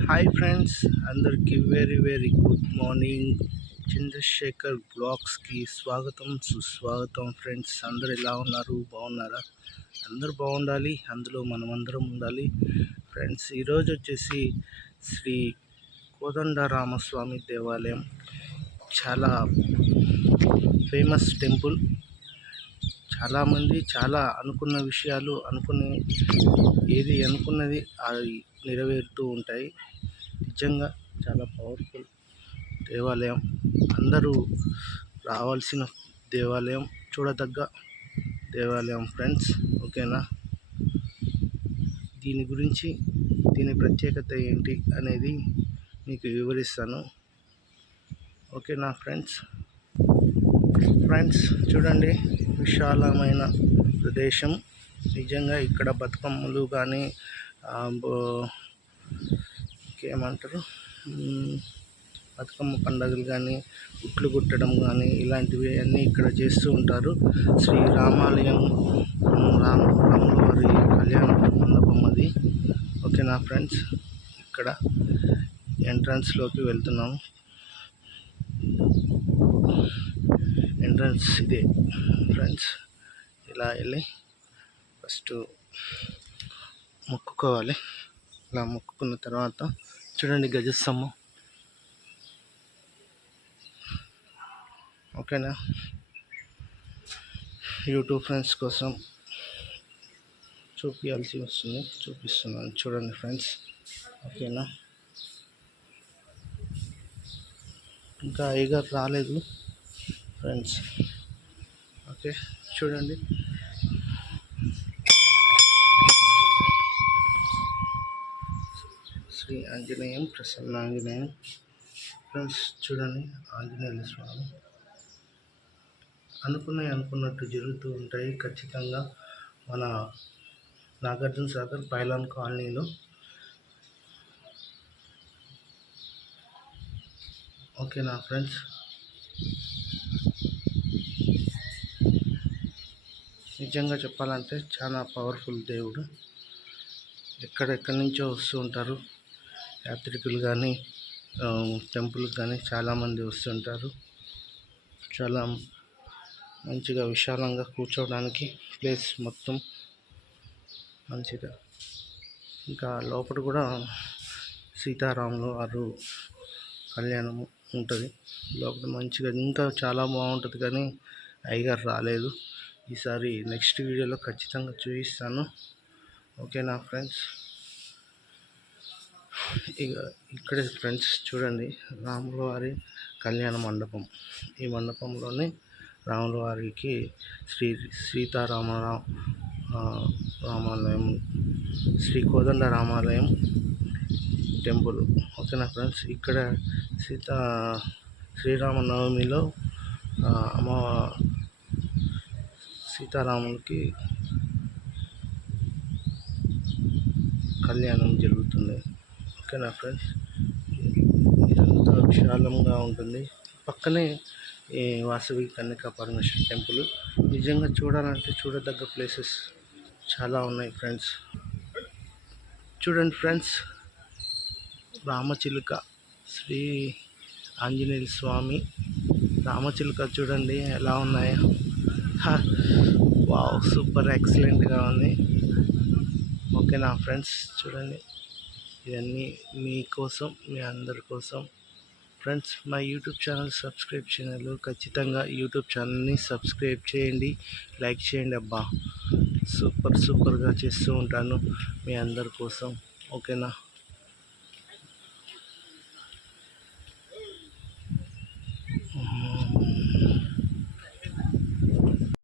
Hi friends అందరికీ very very good morning. Chandrashekar బ్లాగ్స్కి స్వాగతం సుస్వాగతం ఫ్రెండ్స్. అందరు ఎలా ఉన్నారు? బాగున్నారా? అందరూ బాగుండాలి. అందులో మనమందరం ఉండాలి. ఫ్రెండ్స్ ఈరోజు వచ్చేసి శ్రీ కోదండరామస్వామి దేవాలయం. చాలా ఫేమస్ టెంపుల్. చాలామంది చాలా అనుకున్న విషయాలు అనుకుని ఏది అనుకున్నది అది నెరవేరుతూ ఉంటాయి. నిజంగా చాలా పవర్ఫుల్ దేవాలయం. అందరూ రావాల్సిన దేవాలయం చూడదగ్గ దేవాలయం ఫ్రెండ్స్ ఓకేనా? దీని గురించి దీని ప్రత్యేకత ఏంటి అనేది మీకు వివరిస్తాను. ఓకేనా ఫ్రెండ్స్? ఫ్రెండ్స్ చూడండి. విశాలమైన ప్రదేశం. నిజంగా ఇక్కడ బతుకమ్మలు కానీ ఏమంటారు బతుకమ్మ పండుగలు కానీ గుట్లు కుట్టడం కానీ ఇలాంటివి అన్నీ ఇక్కడ చేస్తూ ఉంటారు. శ్రీ రామాలయం రామ రాములవారి కళ్యాణ మండపం అది. ఓకేనా ఫ్రెండ్స్ ఇక్కడ ఎంట్రన్స్లోకి వెళ్తున్నాము. ఎంట్రన్స్ ఇదే ఫ్రెండ్స్. ఇలా వెళ్ళి ఫస్ట్ మొక్కుకోవాలి. ఇలా మొక్కుకున్న తర్వాత చూడండి గజస్తంభం ఓకేనా? యూట్యూబ్ ఫ్రెండ్స్ కోసం చూపించాల్సి వస్తుంది. చూపిస్తున్నాను. చూడండి ఫ్రెండ్స్. ఓకేనా? ఇంకా అయ్యగారు రాలేదు. ఫ్రెండ్స్. ఓకే చూడండి. శ్రీ ఆంజనేయం ప్రసన్న ఆంజనేయం. ఫ్రెండ్స్ చూడండి ఆంజనేయుల స్వామి. అనుకున్నవి అనుకున్నట్టు జరుగుతూ ఉంటాయి. ఖచ్చితంగా మన నాగార్జున సాగర్ పైలాన్ కాలనీలో. ఓకే నా ఫ్రెండ్స్? నిజంగా చెప్పాలంటే చాలా పవర్ఫుల్ దేవుడు. ఎక్కడెక్కడి నుంచో వస్తూ ఉంటారు. యాత్రికులు కానీ టెంపుల్కి కానీ చాలామంది వస్తుంటారు చాలా మంచిగా విశాలంగా కూర్చోవడానికి ప్లేస్ మొత్తం మంచిగా. ఇంకా లోపల కూడా సీతారాములు వారు కళ్యాణం ఉంటుంది. లోపల మంచిగా ఇంకా చాలా బాగుంటుంది కానీ అయ్యగారు రాలేదు. ఈసారి నెక్స్ట్ వీడియోలో ఖచ్చితంగా చూపిస్తాను. ఓకేనా ఫ్రెండ్స్? ఇక ఇక్కడే ఫ్రెండ్స్ చూడండి రాముల వారి కళ్యాణ మండపం. ఈ మండపంలోనే రాముల వారికి శ్రీ సీతారామ రామాలయం శ్రీ కోదండ రామాలయం టెంపుల్. ఓకేనా ఫ్రెండ్స్? ఇక్కడ సీతా శ్రీరామనవమిలో అమ్మ సీతారాములకి కళ్యాణం జరుగుతుంది. ఓకేనా ఫ్రెండ్స్? ఇదంతా విశాలంగా ఉంటుంది. పక్కనే ఈ వాసవి కన్యకా పరమేశ్వర టెంపుల్. నిజంగా చూడాలంటే చూడదగ్గ ప్లేసెస్ చాలా ఉన్నాయి ఫ్రెండ్స్. చూడండి ఫ్రెండ్స్ రామచిలుక శ్రీ ఆంజనేయ స్వామి. రామచిలుక చూడండి ఎలా ఉన్నాయో. వావ్ సూపర్ ఎక్సలెంట్గా ఉంది. ఓకే నా ఫ్రెండ్స్ చూడండి. ఇవన్నీ మీకోసం మీ అందరి కోసం. ఫ్రెండ్స్ మా యూట్యూబ్ ఛానల్ సబ్స్క్రైబ్ ఛానల్ ఖచ్చితంగా యూట్యూబ్ ఛానల్ని సబ్స్క్రైబ్ చేయండి లైక్ చేయండి అబ్బా. సూపర్ సూపర్గా చేస్తూ ఉంటాను మీ అందరి కోసం. ఓకేనా?